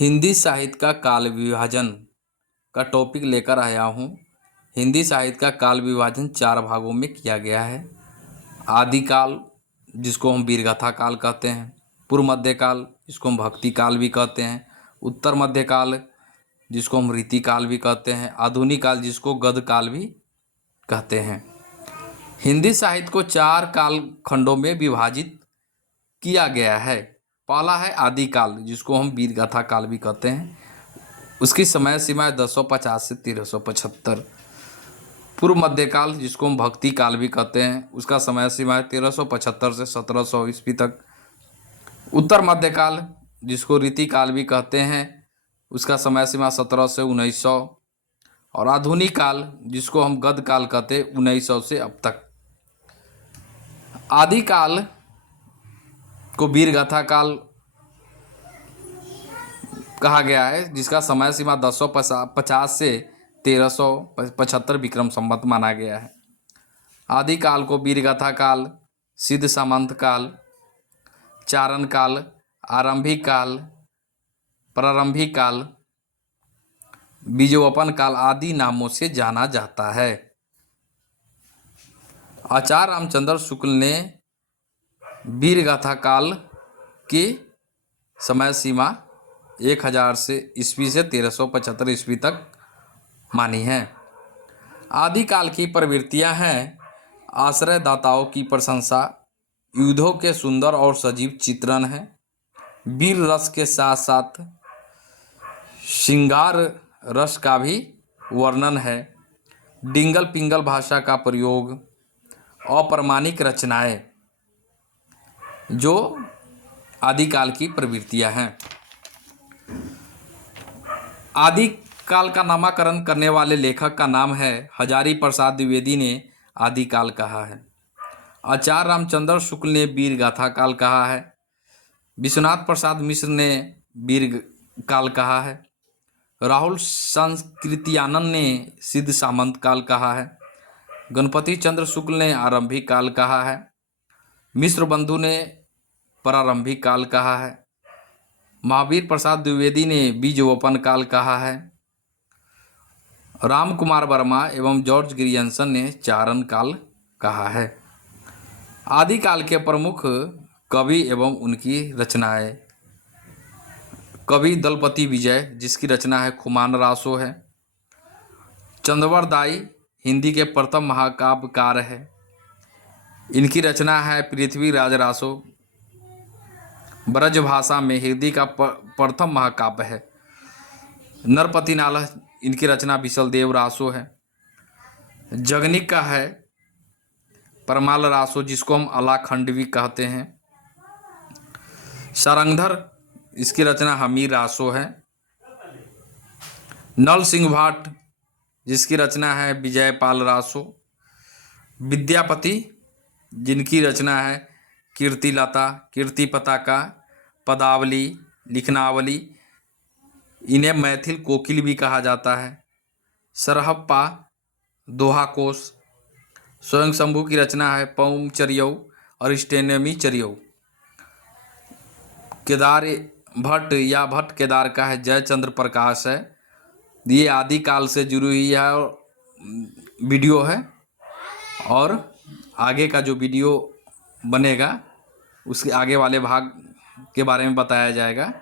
हिंदी साहित्य का काल विभाजन का टॉपिक लेकर आया हूँ। हिंदी साहित्य का काल विभाजन 4 भागों में किया गया है। आदिकाल, जिसको हम वीरगाथा काल कहते हैं, पूर्व मध्यकाल, जिसको हम भक्ति काल भी कहते हैं, उत्तर मध्यकाल, जिसको हम रीति काल भी कहते हैं, आधुनिक काल, जिसको गद्य काल भी कहते हैं। हिंदी साहित्य को 4 काल खंडों में विभाजित किया गया है। पहला है आदिकाल, जिसको हम वीरगाथा काल भी कहते हैं। उसकी समय सीमा है 1050 से 1375। पूर्व मध्यकाल, जिसको हम भक्ति काल भी कहते हैं, उसका समय सीमा है 1375 से 1700 ईस्वी तक। उत्तर मध्यकाल, जिसको रीति काल भी कहते हैं, उसका समय सीमा 1700 से 1900। और आधुनिक काल, जिसको हम गद्य काल कहते हैं, 1900 से अब तक। आदिकाल को वीरगाथा काल कहा गया है, जिसका समय सीमा 1050 से 1375 विक्रम संवत माना गया है। आदिकाल को वीरगाथा काल, सिद्ध सामंत काल, चारण काल, आरंभिक काल, प्रारंभिक काल, बीजोपन काल आदि नामों से जाना जाता है। आचार्य रामचंद्र शुक्ल ने वीरगाथा काल की समय सीमा 1000 से ईस्वी से 1375 ईस्वी तक मानी है। आदिकाल की प्रवृत्तियां हैं आश्रयदाताओं की प्रशंसा, युद्धों के सुंदर और सजीव चित्रण है, वीर रस के साथ साथ श्रृंगार रस का भी वर्णन है, डिंगल पिंगल भाषा का प्रयोग, अप्रमाणिक रचनाएं, जो आदिकाल की प्रवृत्तियां हैं। आदिकाल का नामकरण करने वाले लेखक का नाम है हजारी प्रसाद द्विवेदी ने आदिकाल कहा है। आचार्य रामचंद्र शुक्ल ने वीरगाथा काल कहा है। विश्वनाथ प्रसाद मिश्र ने वीर काल कहा है। राहुल संस्कृत्यानंद ने सिद्ध सामंत काल कहा है। गणपति चंद्र शुक्ल ने आरंभिक काल कहा है। मिश्र बंधु ने प्रारंभिक काल कहा है। महावीर प्रसाद द्विवेदी ने बीजोपन काल कहा है। राम कुमार वर्मा एवं जॉर्ज ग्रियंसन ने चारण काल कहा है। आदिकाल के प्रमुख कवि एवं उनकी रचनाएं: कवि दलपति विजय, जिसकी रचना है खुमान रासो है। चंद्रवर दाई हिंदी के प्रथम महाकाव्यकार है। इनकी रचना है पृथ्वी राज रासो। ब्रज भाषा में हिंदी का प्रथम महाकाव्य है। नरपति नाला, इनकी रचना विशलदेव रासो है। जगनिक का है परमाल रासो, जिसको हम अलाखंड भी कहते हैं। सारंगधर, इसकी रचना हमीर रासो है। नल सिंह भाट, जिसकी रचना है विजयपाल रासो। विद्यापति, जिनकी रचना है कीर्तिलता, कीर्ति पताका, पदावली, लिखनावली, इन्हें मैथिल कोकिल भी कहा जाता है। सरहप्पा, दोहा कोश। स्वयं शंभू की रचना है पौम चरियौ और स्टेनमी चरियौ। केदार भट्ट या भट्ट केदार का है जयचंद्र प्रकाश है। ये आदिकाल से जुड़ी हुई है और वीडियो है, और आगे का जो वीडियो बनेगा उसके आगे वाले भाग के बारे में बताया जाएगा।